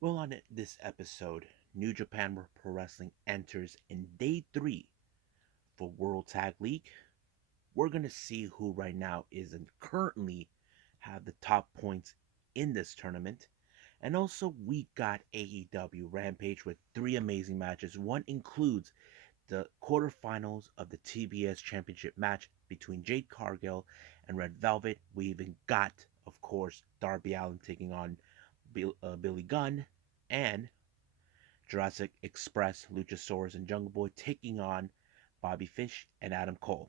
Well, on this episode, New Japan Pro Wrestling enters in day three for World Tag League. We're gonna see who right now is and currently have the top points in this tournament. And also, we got AEW Rampage with three amazing matches. One includes the quarterfinals of the TBS Championship match between Jade Cargill and Red Velvet. We even got, of course, Darby Allin taking on Billy Gunn, and Jurassic Express, Luchasaurus, and Jungle Boy taking on Bobby Fish and Adam Cole.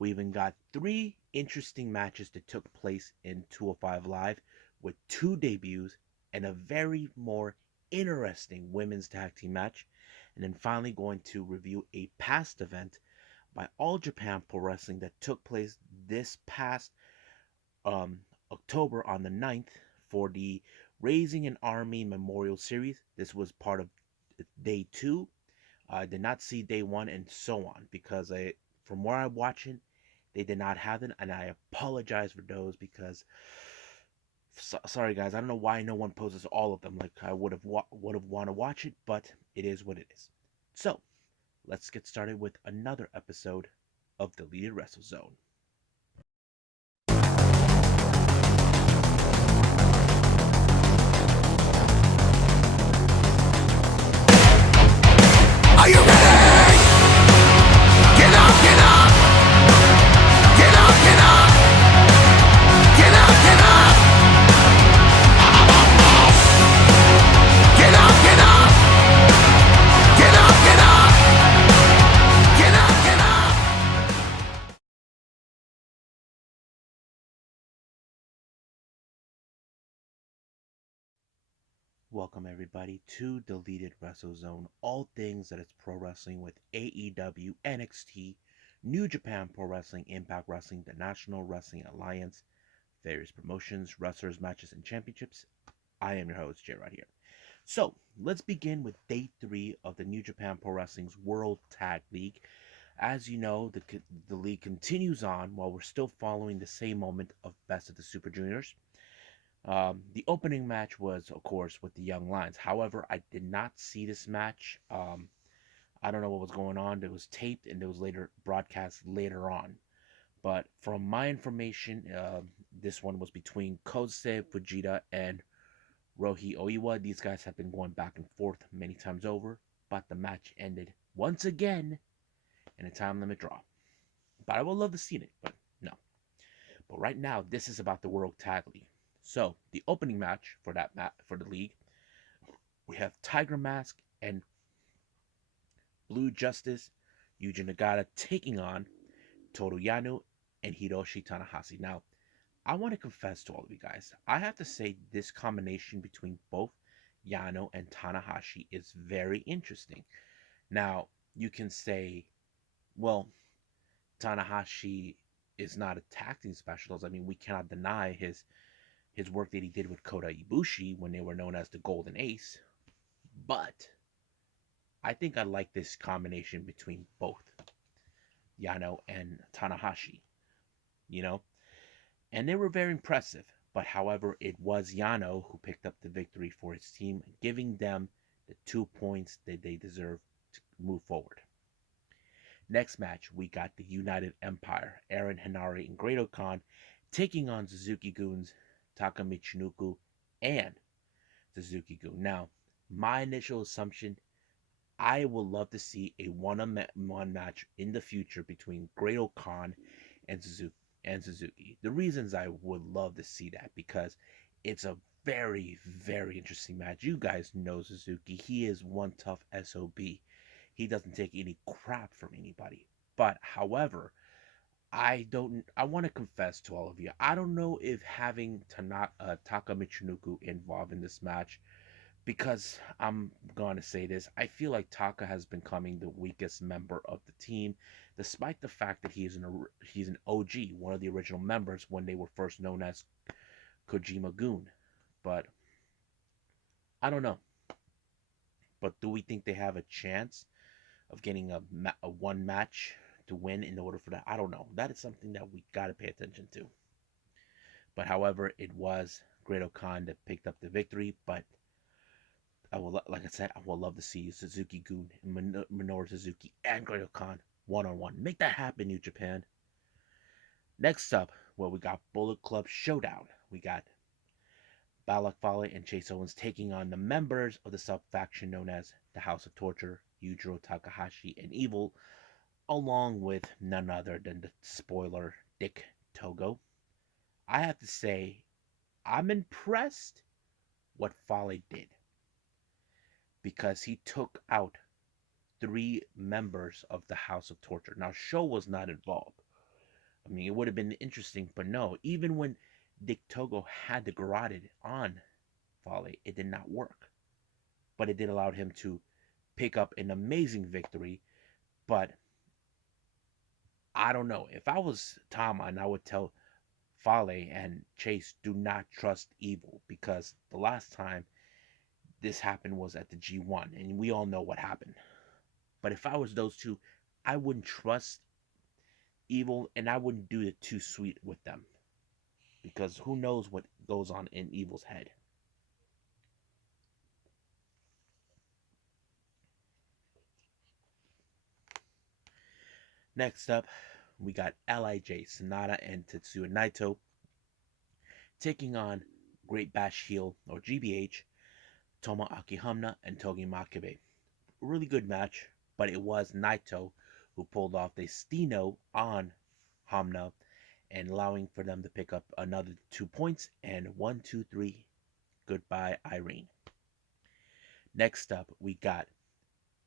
We even got three interesting matches that took place in 205 Live with two debuts and a very more interesting women's tag team match. And then finally going to review a past event by All Japan Pro Wrestling that took place this past October on the 9th for the Raising an Army Memorial Series. This was part of day two. I did not see day one and so on because from where I'm watching, they did not have it, and I apologize for those because sorry guys, I don't know why no one poses all of them like I would have want to watch it, but it is what it is. So let's get started with another episode of Deleted Wrestle Zone. Are you ready? Get up, get up! Get up, get up! Get up, get up! Get up, get up! Get up, get up! Get up, get up! Welcome everybody to Deleted Wrestle Zone, all things that is pro wrestling with AEW, NXT, New Japan Pro Wrestling, Impact Wrestling, the National Wrestling Alliance, various promotions, wrestlers, matches, and championships. I am your host, Jay, right here. So let's begin with day three of the New Japan Pro Wrestling's World Tag League. As you know, the league continues on while we're still following the same moment of Best of the Super Juniors. The opening match was, of course, with the Young Lions. However, I did not see this match. I don't know what was going on. It was taped and it was later broadcast later on. But from my information, this one was between Kosei Fujita and Rohi Oiwa. These guys have been going back and forth many times over, but the match ended once again in a time limit draw. But I would love to see it, but no. But right now, this is about the World Tag League. So the opening match for for the league, we have Tiger Mask and Blue Justice, Yuji Nagata taking on Toru Yano and Hiroshi Tanahashi. Now, I want to confess to all of you guys, I have to say this combination between both Yano and Tanahashi is very interesting. Now, you can say, well, Tanahashi is not a tag team specialist. I mean, we cannot deny his work that he did with Kota Ibushi when they were known as the Golden Ace. But I think I like this combination between both Yano and Tanahashi, you know? And they were very impressive. But however, it was Yano who picked up the victory for his team, giving them the 2 points that they deserve to move forward. Next match, we got the United Empire, Aaron Henare and Great Khan taking on Suzuki Goons, Taka Michinoku, and Suzuki Gun. Now, my initial assumption, I would love to see a one-on-one match in the future between Great Khan and Suzuki. The reasons I would love to see that because it's a very, very interesting match. You guys know Suzuki. He is one tough SOB. He doesn't take any crap from anybody. But however, I want to confess to all of you. I don't know if having Taka Michinoku involved in this match, because I'm going to say this, I feel like Taka has been becoming the weakest member of the team, despite the fact that he's an OG, one of the original members when they were first known as Kojima Goon. But I don't know. But do we think they have a chance of getting a one match to win in order for that? I don't know. That is something that we got to pay attention to. But however, it was Great Khan that picked up the victory. But like I said, I will love to see Suzuki Gun, Minoru Suzuki, and Great Khan one-on-one. Make that happen, New Japan. Next up, we got Bullet Club Showdown. We got Balak Fale and Chase Owens taking on the members of the sub-faction known as the House of Torture, Yujiro Takahashi and Evil, along with none other than the spoiler Dick Togo. I have to say, I'm impressed what Fale did because he took out 3 members of the House of Torture. Now, Sho was not involved. I mean, it would have been interesting, but no. Even when Dick Togo had the garroted on Fale, it did not work. But it did allow him to pick up an amazing victory. But I don't know. If I was Tama, and I would tell Fale and Chase, do not trust Evil, because the last time this happened was at the G1, and we all know what happened. But if I was those two, I wouldn't trust Evil, and I wouldn't do it too sweet with them, because who knows what goes on in Evil's head. Next up, we got Lij, Sonata, and Tetsuya Naito taking on Great Bash Heel, or GBH, Tomoaki Hamna, and Togi Makabe. Really good match, but it was Naito who pulled off the Steno on Hamna and allowing for them to pick up another 2 points, and 1, 2, 3, goodbye Irene. Next up, we got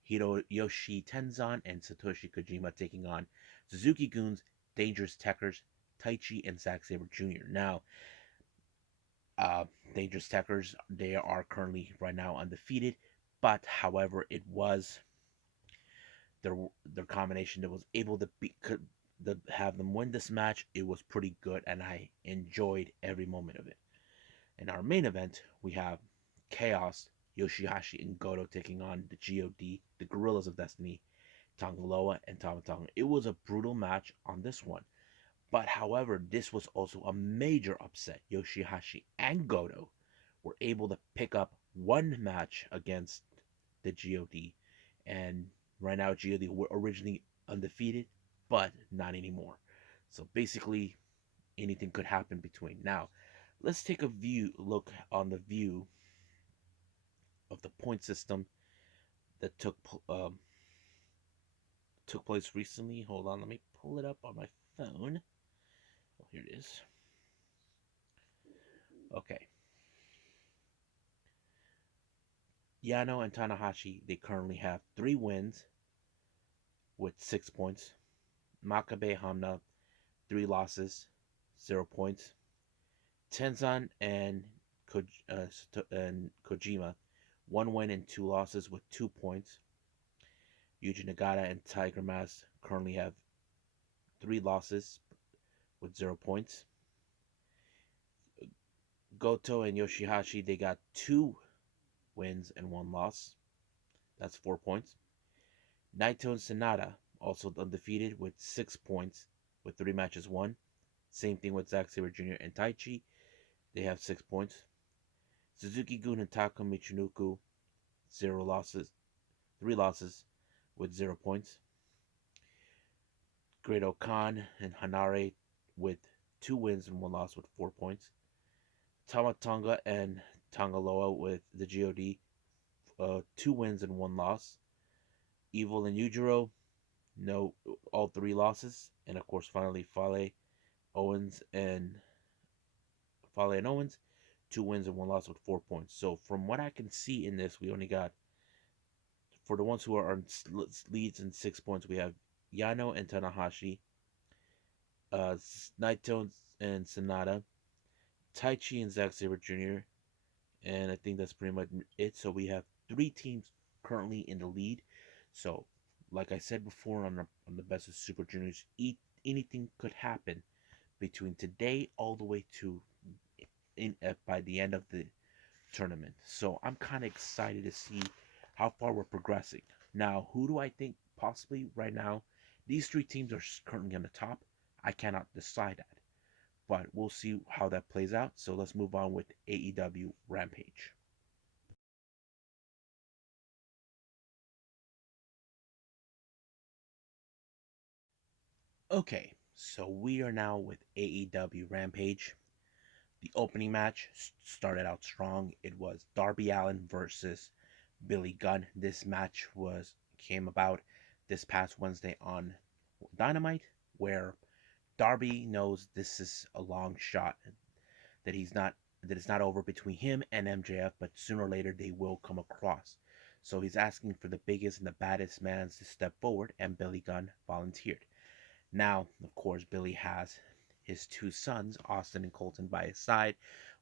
Hiroyoshi Tenzan and Satoshi Kojima taking on Suzuki Gun's Dangerous Tekkers, Taichi, and Zack Sabre Jr. Now, Dangerous Tekkers, they are currently right now undefeated, but however, it was their combination that was able to have them win this match. It was pretty good, and I enjoyed every moment of it. In our main event, we have Chaos, Yoshihashi, and Goto taking on the GOD, the Gorillas of Destiny, Tangaloa, and Tama Tonga. It was a brutal match on this one. But however, this was also a major upset. Yoshihashi and Goto were able to pick up one match against the GOD. And right now, GOD were originally undefeated, but not anymore. So basically, anything could happen between. Now, let's take a look on the view of the point system that took place recently. Hold on, let me pull it up on my phone. Oh, here it is. Okay. Yano and Tanahashi, they currently have 3 wins with 6 points. Makabe Hamna, 3 losses, 0 points. Tenzan and Kojima, 1 win and 2 losses with 2 points. Yuji Nagata and Tiger Mask currently have 3 losses with 0 points. Goto and Yoshihashi, they got 2 wins and 1 loss. That's 4 points. Naito and Sonata, also undefeated with 6 points with 3 matches won. Same thing with Zack Sabre Jr. and Taichi. They have 6 points. Suzuki Gun and Taka Michinoku, 0 losses, 3 losses with 0 points. Great Khan and Hanare with 2 wins and 1 loss with 4 points. Tama Tonga and Tangaloa with the GOD, 2 wins and 1 loss. Evil and Yujiro, all 3 losses. And of course, finally, Fale and Owens, 2 wins and 1 loss with 4 points. So from what I can see in this, we only got, for the ones who are on leads in 6 points, we have Yano and Tanahashi, Naito and Sonata, Taichi and Zack Sabre Jr., and I think that's pretty much it. So we have 3 teams currently in the lead. So, like I said before on the Best of Super Juniors, anything could happen between today all the way to by the end of the tournament. So I'm kind of excited to see how far we're progressing. Now, who do I think possibly right now? These 3 teams are currently on the top. I cannot decide that, but we'll see how that plays out. So let's move on with AEW Rampage. Okay, so we are now with AEW Rampage. The opening match started out strong. It was Darby Allin versus Billy Gunn. This match was came about this past Wednesday on Dynamite, where Darby knows this is a long shot, that he's not that it's not over between him and MJF, but sooner or later they will come across. So he's asking for the biggest and the baddest man to step forward, and Billy Gunn volunteered. Now, of course, Billy has his two sons, Austin and Colton, by his side,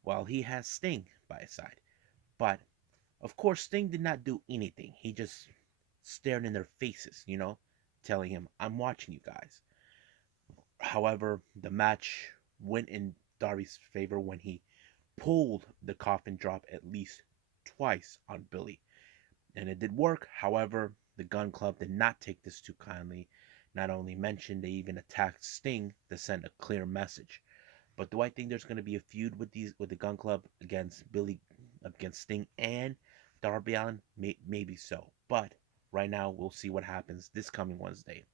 while he has Sting by his side. But, of course, Sting did not do anything. He just stared in their faces, telling him, I'm watching you guys. However, the match went in Darby's favor when he pulled the coffin drop at least twice on Billy. And it did work. However, the Gun Club did not take this too kindly. Not only mentioned, they even attacked Sting to send a clear message. But do I think there's going to be a feud with the Gun Club against Sting and Darby Allin? Maybe so. But right now, we'll see what happens this coming Wednesday.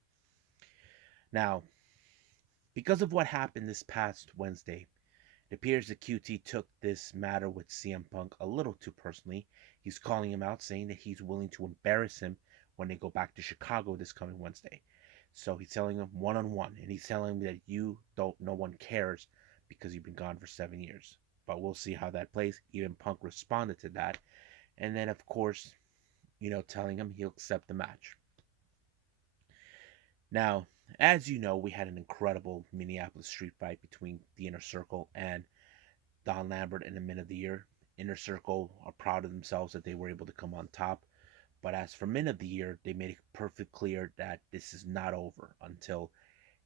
Now, because of what happened this past Wednesday, it appears that QT took this matter with CM Punk a little too personally. He's calling him out, saying that he's willing to embarrass him when they go back to Chicago this coming Wednesday. So he's telling him one on one, and he's telling him that no one cares because you've been gone for 7 years. But we'll see how that plays. Even Punk responded to that, and then of course, telling him he'll accept the match. Now, as you know, we had an incredible Minneapolis street fight between the Inner Circle and Don Lambert in the Men of the Year. Inner Circle are proud of themselves that they were able to come on top. But as for Men of the Year, they made it perfectly clear that this is not over until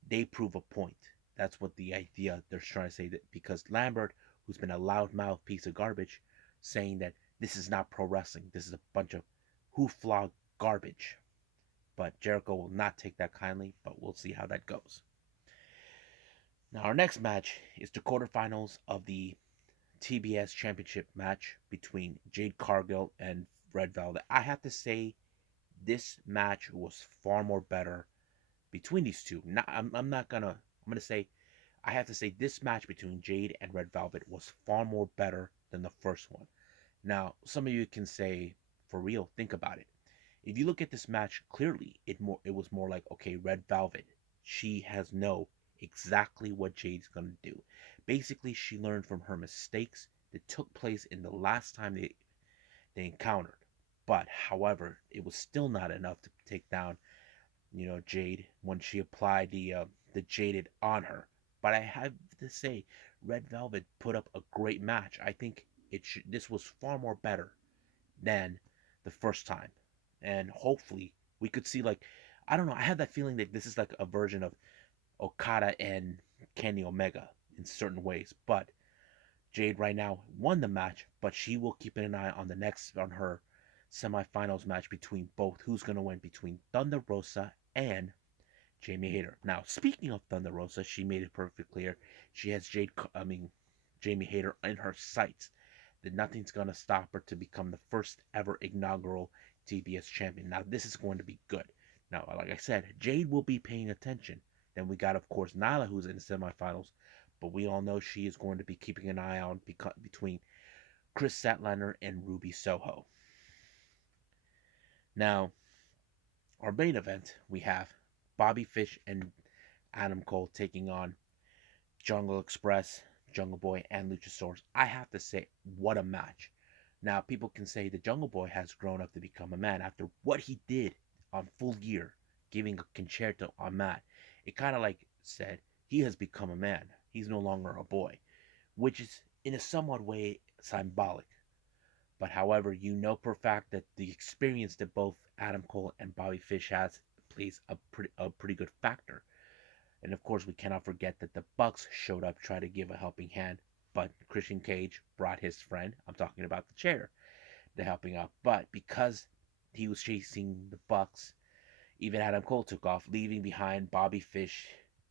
they prove a point. That's what the idea they're trying to say, that because Lambert, who's been a loudmouth piece of garbage, saying that this is not pro wrestling, this is a bunch of hoofla garbage. But Jericho will not take that kindly, but we'll see how that goes. Now, our next match is the quarterfinals of the TBS Championship match between Jade Cargill and Red Velvet. I have to say, this match was far more better between these two. I'm gonna say, I have to say this match between Jade and Red Velvet was far more better than the first one. Now, some of you can say, for real, think about it. If you look at this match clearly, it was more like, okay, Red Velvet, she has know exactly what Jade's gonna do. Basically, she learned from her mistakes that took place in the last time they encountered. But however, it was still not enough to take down, Jade when she applied the jaded on her. But I have to say, Red Velvet put up a great match. I think this was far more better than the first time, and hopefully we could see, like, I don't know. I have that feeling that this is like a version of Okada and Kenny Omega in certain ways. But Jade right now won the match, but she will keep an eye on her semifinals match between both. Who's gonna win between Thunder Rosa and Jamie Hayter? Now, speaking of Thunder Rosa, she made it perfectly clear she has Jamie Hayter in her sights. That nothing's gonna stop her to become the first ever inaugural TBS champion. Now, this is going to be good. Now, like I said, Jade will be paying attention. Then we got, of course, Nyla, who's in the semifinals, but we all know she is going to be keeping an eye on between Chris Statlander and Ruby Soho. Now, our main event, we have Bobby Fish and Adam Cole taking on Jungle Express, Jungle Boy, and Luchasaurus. I have to say, what a match. Now, people can say the Jungle Boy has grown up to become a man after what he did on Full Gear, giving a concerto on Matt. It kind of like said he has become a man. He's no longer a boy, which is in a somewhat way symbolic. But however, you know for a fact that the experience that both Adam Cole and Bobby Fish has plays a pretty good factor. And of course, we cannot forget that the Bucks showed up, tried to give a helping hand, but Christian Cage brought his friend, I'm talking about the chair, to helping out. But because he was chasing the Bucks, even Adam Cole took off, leaving behind Bobby Fish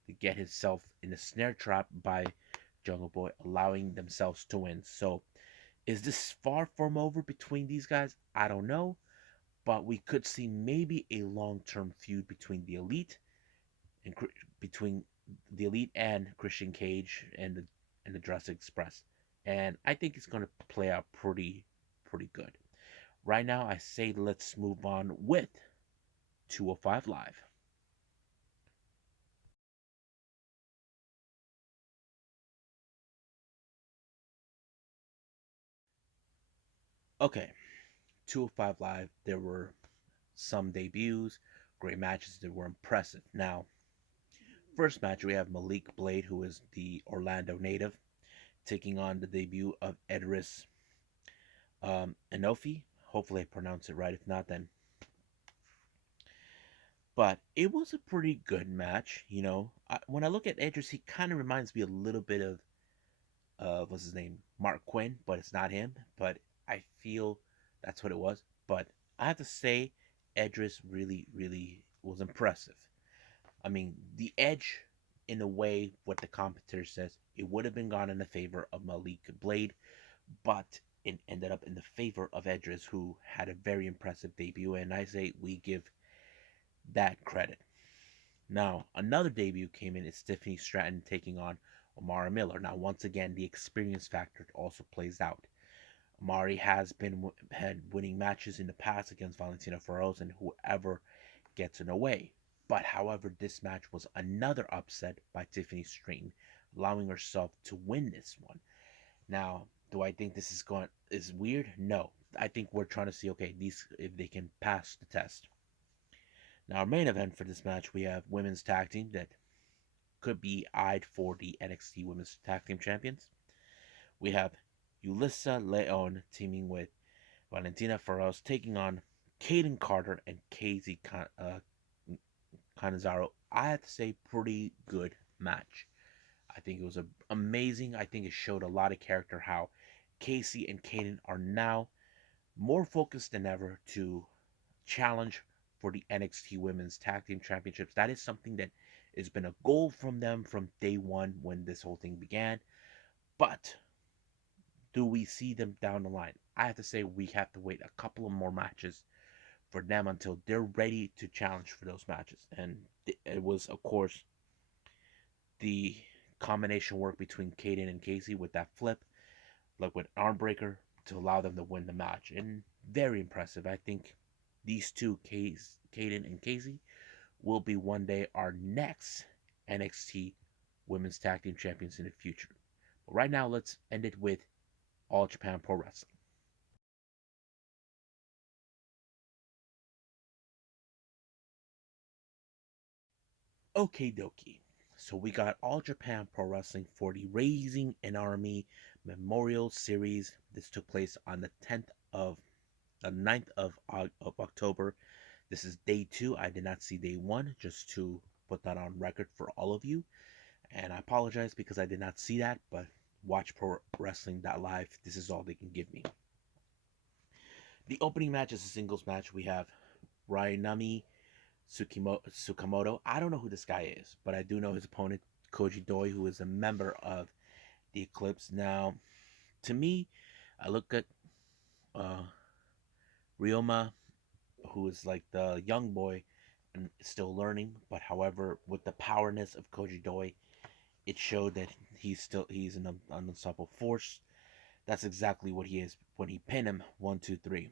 to get himself in a snare trap by Jungle Boy, allowing themselves to win. So, is this far from over between these guys? I don't know. But we could see maybe a long-term feud between the Elite and between the Elite and Christian Cage and the Jurassic Express, and I think it's going to play out pretty good. Right now, I say let's move on with 205 Live. Okay, 205 Live. There were some debuts, great matches that were impressive. Now, first match we have Malik Blade, who is the Orlando native, taking on the debut of Edris Enofi. Hopefully, I pronounce it right. If not, then. But it was a pretty good match. When I look at Edris, he kind of reminds me a little bit of what's his name, Mark Quinn, but it's not him. But I feel that's what it was. But I have to say, Edris really was impressive. I mean, the edge, in a way, what the commentator says, it would have been gone in the favor of Malik Blade, but it ended up in the favor of Edris, who had a very impressive debut, and I say we give that credit. Now, another debut came in is Tiffany Stratton taking on Amara Miller. Now, once again, the experience factor also plays out. Amari has been had winning matches in the past against Valentina Feroz and whoever gets in the way. But however, this match was another upset by Tiffany Stratton, allowing herself to win this one. Now, do I think this is weird? No. I think we're trying to see, okay, these if they can pass the test. Now, our main event for this match, we have women's tag team that could be eyed for the NXT Women's Tag Team Champions. We have Yulissa Leon teaming with Valentina Feroz, taking on Kaden Carter and Casey Canizaro. I have to say, pretty good match. I think it was amazing. I think it showed a lot of character how Casey and Kaden are now more focused than ever to challenge for the NXT Women's Tag Team Championships. That is something that has been a goal from them from day one when this whole thing began. But do we see them down the line? I have to say we have to wait a couple of more matches for them until they're ready to challenge for those matches. And it was, of course, the combination work between Kaden and Casey with that flip, like with Armbreaker, to allow them to win the match. And very impressive. I think these two, Kaden and Casey, will be one day our next NXT Women's Tag Team Champions in the future. But right now, let's end it with All Japan Pro Wrestling. Okay, dokie. So we got All Japan Pro Wrestling for the Raising an Army Memorial Series. This took place on the 9th of October. This is day 2. I did not see day 1, just to put that on record for all of you. And I apologize because I did not see that, but watch Pro Wrestling Live. This is all they can give me. The opening match is a singles match. We have Ryanami Tsukamoto. I don't know who this guy is, but I do know his opponent, Koji Doi, who is a member of the Eclipse. Now, to me, I look at uh, Ryoma, who is like the young boy and still learning, but however, with the powerness of Koji Doi, it showed that he's an unstoppable force. That's exactly what he is when he pinned him 1, 2, 3.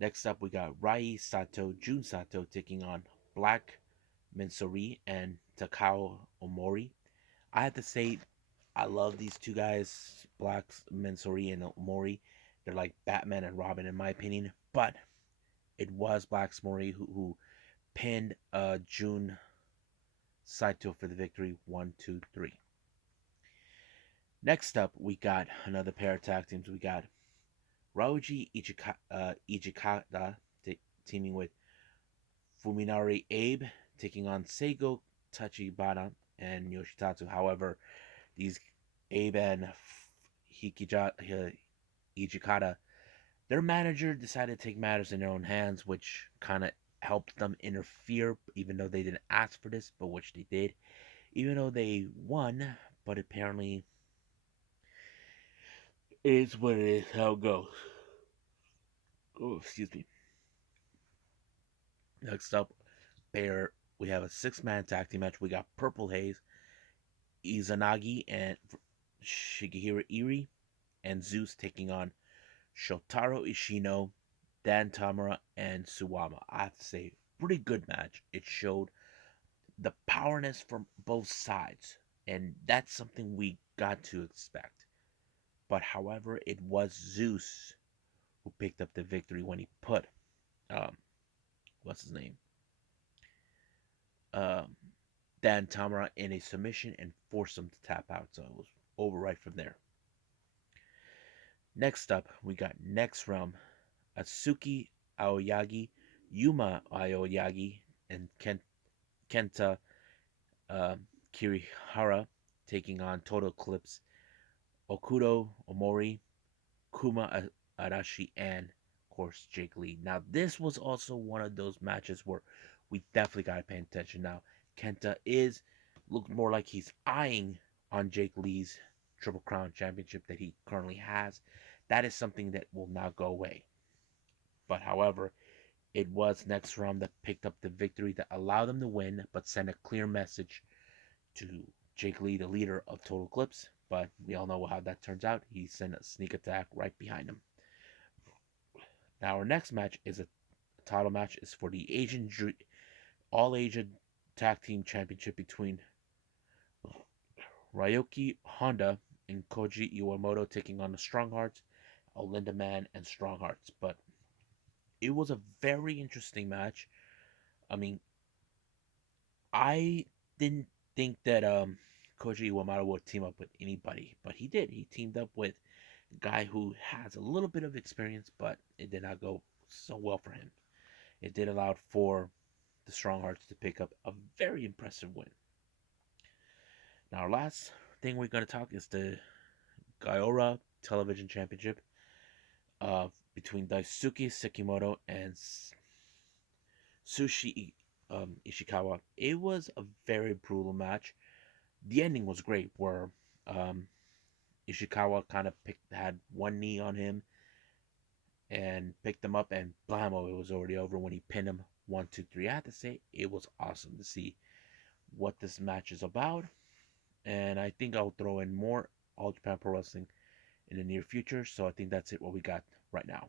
Next up, we got Rai Sato, Jun Sato taking on Black Mensori and Takao Omori. I have to say, I love these two guys, Black Mensori and Omori. They're like Batman and Robin, in my opinion. But it was Black Mori who pinned Jun Saito for the victory 1, 2, 3. Next up, we got another pair of tag teams. We got Ryoji Ijikata teaming with Fuminari Abe, taking on Seigo Tachibana and Yoshitatsu. However, these Abe and Ijikata, their manager decided to take matters in their own hands, which kind of helped them interfere, even though they didn't ask for this, but which they did. Even though they won, but apparently it is what it is, how it goes. Oh, excuse me. Next up, pair We have a six-man tag team match. We got Purple Haze, Izanagi, and Shigehiro Iri, and Zeus taking on Shotaro Ishino, Dan Tamura, and Suwama. I have to say, pretty good match. It showed the powerness from both sides, and that's something we got to expect. But however, it was Zeus who picked up the victory when he put um, what's his name, um, Dan Tamura in a submission and forced him to tap out. So it was over right from there. Next up, we got next round Atsuki Aoyagi, Yuma Aoyagi, and Kenta uh, Kirihara taking on Total Eclipse, Okudo Omori, Kuma Arashi, and of course Jake Lee. Now this was also one of those matches where we definitely gotta pay attention. Now Kenta is looked more like he's eyeing on Jake Lee's Triple Crown Championship that he currently has. That is something that will not go away. But however, it was next round that picked up the victory that allowed them to win, but sent a clear message to Jake Lee, the leader of Total Eclipse. But we all know how that turns out. He sent a sneak attack right behind him. Now our next match is a title match. Is for the All Asian Tag Team Championship between Ryoki Honda and Koji Iwamoto taking on the Strong Hearts, Olinda Man, and Strong Hearts. But it was a very interesting match. I mean, I didn't think that Koji Iwamoto would team up with anybody, but he did. He teamed up with a guy who has a little bit of experience, but it did not go so well for him. It did allow for the Strong Hearts to pick up a very impressive win. Now, our last thing we're going to talk is the Gaora Television Championship between Daisuke Sekimoto and Sushi Ishikawa. It was a very brutal match. The ending was great, where um, Ishikawa kind of had one knee on him and picked him up, and blammo, it was already over when he pinned him 1, 2, 3. I have to say, it was awesome to see what this match is about, and I think I'll throw in more All Japan Pro Wrestling in the near future. So I think that's it, what we got right now.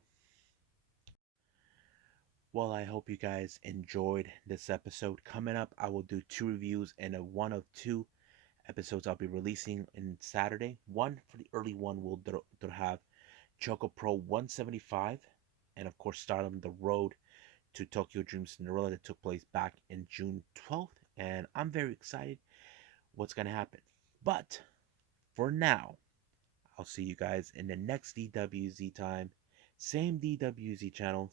Well, I hope you guys enjoyed this episode. Coming up, I will do two reviews and a one of two episodes I'll be releasing in Saturday. One for the early one will have Choco Pro 175, and of course Stardom The Road to Tokyo Dream Cinderella that took place back in June 12th, and I'm very excited what's going to happen. But for now, I'll see you guys in the next DWZ time. Same DWZ channel.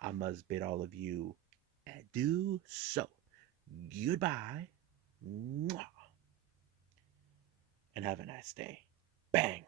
I must bid all of you adieu. So, goodbye. And have a nice day. Bang.